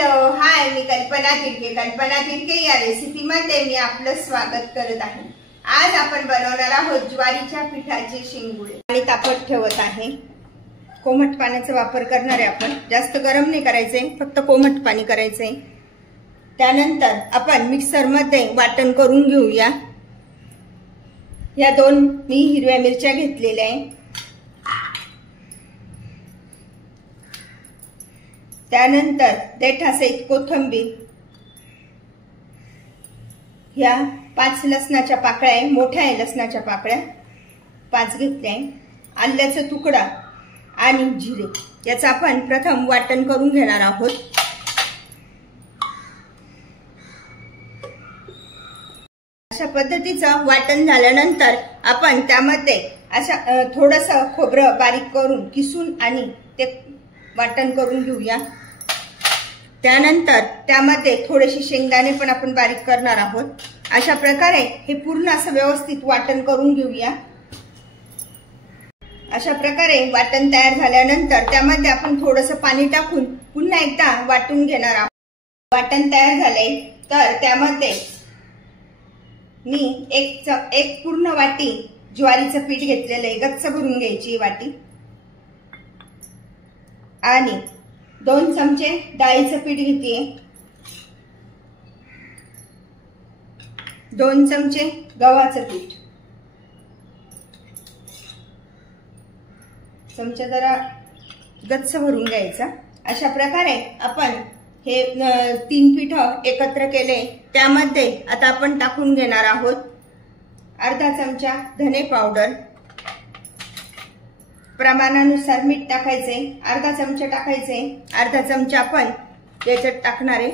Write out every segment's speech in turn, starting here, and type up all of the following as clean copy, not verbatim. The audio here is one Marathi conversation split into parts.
हॅलो हाय, मी कल्पना तिडके या रेसिपीमध्ये मी आपलं स्वागत करत आहे। आज आपण बनवणार आहोत ज्वारीच्या पिठाचे शेंगुळे। आणि तापत ठेवत आहे, कोमट पाण्याचा वापर करणार आहे आपण। जास्त गरम नाही करायचे, फक्त कोमट पाणी करायचे। त्यानंतर आपण मिक्सर मध्ये वाटण करून घेऊया। या 2 मी हिरव्या मिरच्या घेतलेल्या आहे। त्यानंतर देठासहित कोथिंबीर, या 5 लसणाच्या पाकळ्या आहे, मोठ्या आहे लसणाच्या पाकळ्या 5 घेतल्या आहे। आल्याचा तुकडा आणि जिरे याचं आपण प्रथम वाटण करून घेणार आहोत। अशा पद्धतीचं वाटण झाल्यानंतर आपण त्यामध्ये अशा थोडंसं खोबरं बारीक करून किसून आणि ते वाटण करून घेऊया। त्यानंतर त्यामध्ये थोडेसे शेंगदाणे पण आपण बारीक करणार आहोत। अशा प्रकारे हे पूर्ण असं व्यवस्थित वाटण करून घेऊया। अशा प्रकारे वाटण तयार झाल्यानंतर त्यामध्ये आपण थोडंसं पाणी टाकून पुन्हा एकदा वाटून घेणार आहोत। वाटण तयार झाले तर त्यामध्ये मी एक पूर्ण वाटी ज्वारीचं पीठ घेतलेलं आहे, गच्च भरून घ्यायची वाटी। आणि 2 चमचे डाळीचं पीठ घेते, 2 चमचे गव्हाचं पीठ, चमचा जरा गच्च भरून घ्यायचा। अशा प्रकारे आपण हे 3 पीठ एकत्र केले। त्यामध्ये आता आपण टाकून घेणार आहोत अर्धा चमचा धने पावडर, प्रमाणानुसार मीठ टाकायचे, अर्धा चमचा टाकायचे, अर्धा चमचा आपण याच्यात टाकणार आहे।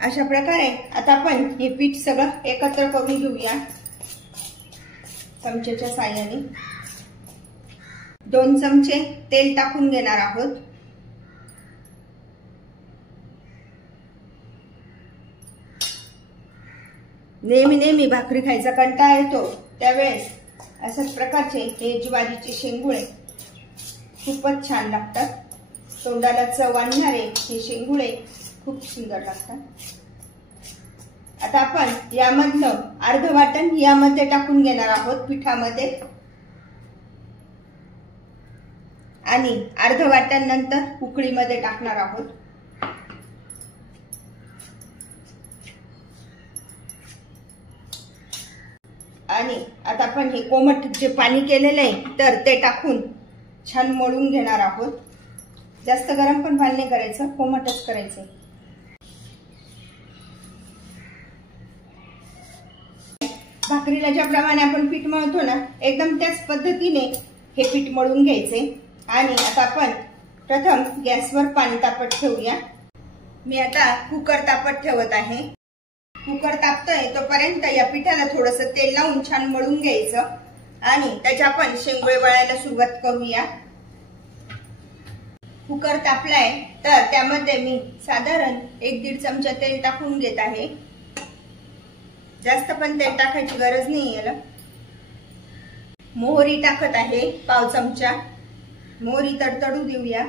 अशा प्रकारे आता आपण हे पीठ सगळं एकत्र करून घेऊया चमच्याच्या साहाय्याने। 2 चमचे तेल टाकून घेणार आहोत। नेहमी भाकरी खायचा कंटाळा येतो, त्यावेळेस अशाच प्रकारचे हे ज्वारीचे शेंगुळे खूपच छान लागतात। तोंडाला चव आणणारे हे शेंगुळे खूप सुंदर लागतात। आता आपण यामधलं अर्ध वाटण यामध्ये टाकून घेणार आहोत पिठामध्ये, आणि अर्ध वाटण नंतर उकळीमध्ये टाकणार आहोत। आणि आता आपण हे कोमट जे पाणी केलेलं आहे तर ते टाकून छान मळून घेणार आहोत। जास्त गरम पण पाणी नाही करायचं, कोमटच करायचं। भाकरीला ज्याप्रमाणे आपण पीठ मळतो ना, एकदम त्याच पद्धतीने हे पीठ मळून घ्यायचे। आणि आता आपण प्रथम गॅसवर पाणी तापत ठेवूया। मी आता कुकर तापत ठेवत आहे। कुकर तापतोय तोपर्यंत या पिठाला थोडंसं तेल लावून छान मळून घ्यायचं आणि त्याच्या आपण शेंगुळे वळायला सुरुवात करूया। कुकर तापलाय तर त्यामध्ये मी साधारण 1-1.5 चमचा तेल टाकून घेत आहे। जास्त पण तेल टाकायची गरज नाही याला। मोहरी टाकत आहे 1/2 चमचा, मोहरी तडतडू देऊया।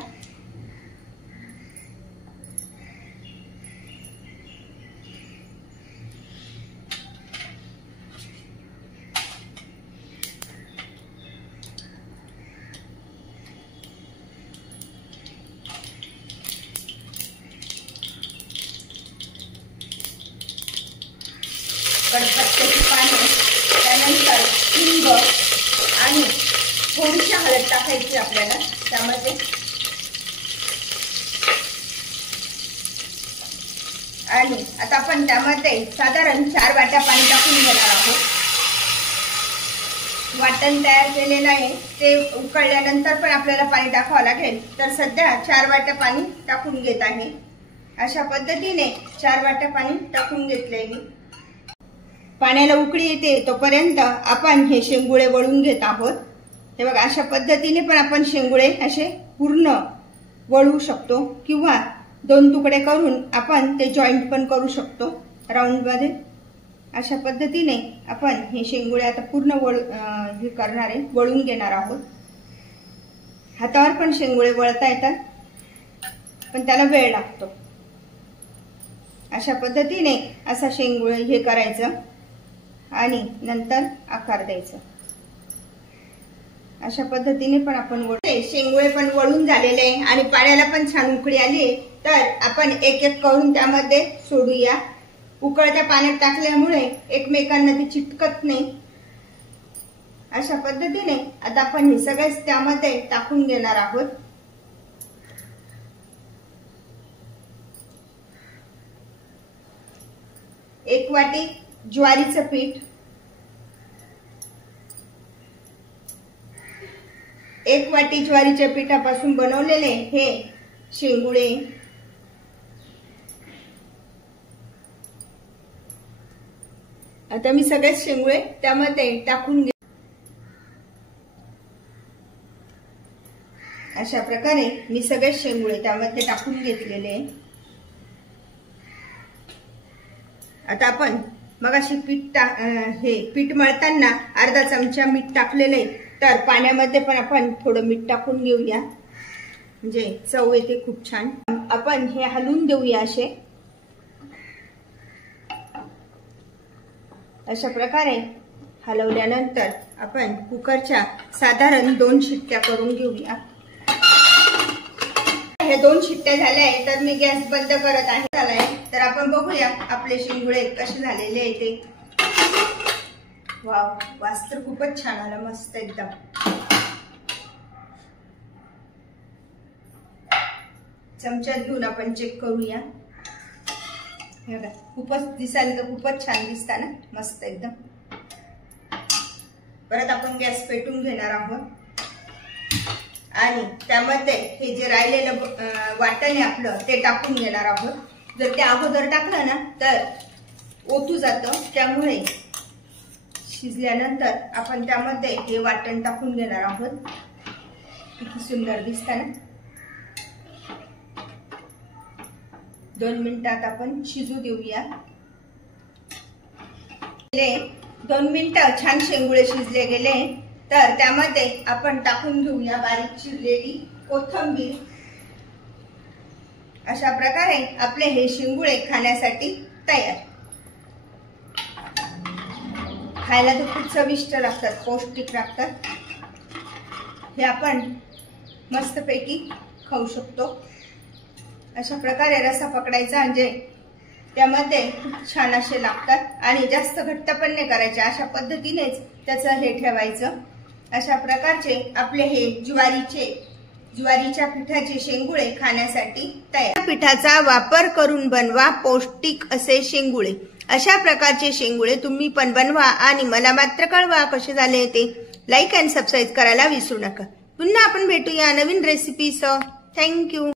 कडपत्त्याची पाने, त्यानंतर हिंग आणि थोडीशी हळद टाकायची आपल्याला त्यामध्ये। आणि आता आपण त्यामध्ये साधारण 4 वाट्या पाणी टाकून घेणार आहोत। वाटण तयार केलेलं आहे, ते उकळल्यानंतर पण आपल्याला पाणी टाकावं लागेल, तर सध्या 4 वाट्या पाणी टाकून घेत आहे। अशा पद्धतीने 4 वाट्या पाणी टाकून घेतले मी। पाण्याला उकळी येते तोपर्यंत आपण हे शेंगुळे वळून घेत आहोत। हे बघा, अशा पद्धतीने पण आपण शेंगुळे असे पूर्ण वळू शकतो, किंवा 2 तुकडे करून आपण ते जॉईंट पण करू शकतो राऊंड मध्ये। अशा पद्धतीने आपण हे शेंगुळे आता पूर्ण हे करणार आहे, वळून घेणार आहोत। हातावर पण शेंगुळे वळता येतात। पण त्याला वेळ लागतो. अशा पद्धतीने असा शेंगुळे हे करायचं आणि नंतर आकार द्यायचा. अशा पद्धतीने पण आपण शेंगुळे पण वळून झालेले आहे आणि पाण्याला पण छान उकळी आली. तर आपण एक एक करून त्यामध्ये सोडूया. उकळत्या पाण्यात टाकल्यामुळे एकमेकांना ते चिटकत नाही. अशा पद्धतीने आता आपण हे सगळेच त्यामध्ये टाकून घेणार आहोत. एक वाटी ज्वारीचं पीठ, एक वाटी ज्वारीच्या पिठापासून बनवलेले हे शेंगुळे, आता मी सगळेच शेंगुळे त्यामध्ये टाकून घे. अशा प्रकारे मी सगळे शेंगुळे त्यामध्ये टाकून घेतलेले. आता आपण मगाशी पीठ मळताना अर्धा चमचा मीठ टाकलेले, तर पाण्यामध्ये पण आपण थोडं मीठ टाकून घेऊया, म्हणजे चव येते खूप छान. आपण हे हलवून देऊया असे. अशा प्रकारे हलवल्यानंतर आपण कुकरच्या साधारण 2 शिट्ट्या करून घेऊया. हे 2 शिट्ट्या झाल्या आहे, तर मी गॅस बंद करत आहे. तर आपण बघूया आपले शेंगुळे कसे झालेले आहे ते. वाव, वास तर खूपच छान आला, मस्त एकदम. चमचा घेऊन आपण चेक करूया. खूपच दिसायला तर खूपच छान दिसता ना, मस्त एकदम. परत आपण गॅस पेटून घेणार आहोत आणि त्यामध्ये हे जे राहिलेलं वाटण आहे आपलं ते टाकून घेणार आहोत. जर ते अगोदर टाकलं ना तर ओतू जातं, त्यामुळे शिजल्यानंतर आपण त्यामध्ये हे वाटण टाकून घेणार आहोत. किती सुंदर दिसतं ना. 2 मिनिटात आपण शिजू देऊया. 2 मिनिटं छान शेंगुळे शिजले गेले, तर त्यामध्ये आपण टाकून घेऊया बारीक चिरलेली कोथिंबीर. अशा प्रकारे आपले हे शेंगुळे खाण्यासाठी तयार. खायला तर खूप चविष्ट लागतात, पौष्टिक लागतात. हे आपण मस्तपैकी खाऊ शकतो. अशा प्रकारे रस्सा पकडायचा, म्हणजे त्यामध्ये खूप छान असे लागतात आणि जास्त घट्ट पण नाही करायचे. अशा पद्धतीनेच त्याचं हे ठेवायचं. अशा प्रकारचे आपले हे ज्वारीच्या पिठाचे शेंगुळे खाण्यासाठी तयार. पिठाचा वापर करून बनवा पौष्टिक असे शेंगुळे. अशा प्रकारचे शेंगुळे तुम्ही पण बनवा आणि मला मात्र कळवा कसे झाले ते. लाईक आणि सबस्क्राईब करायला विसरू नका. पुन्हा आपण भेटूया नवीन रेसिपीसह. थँक्यू.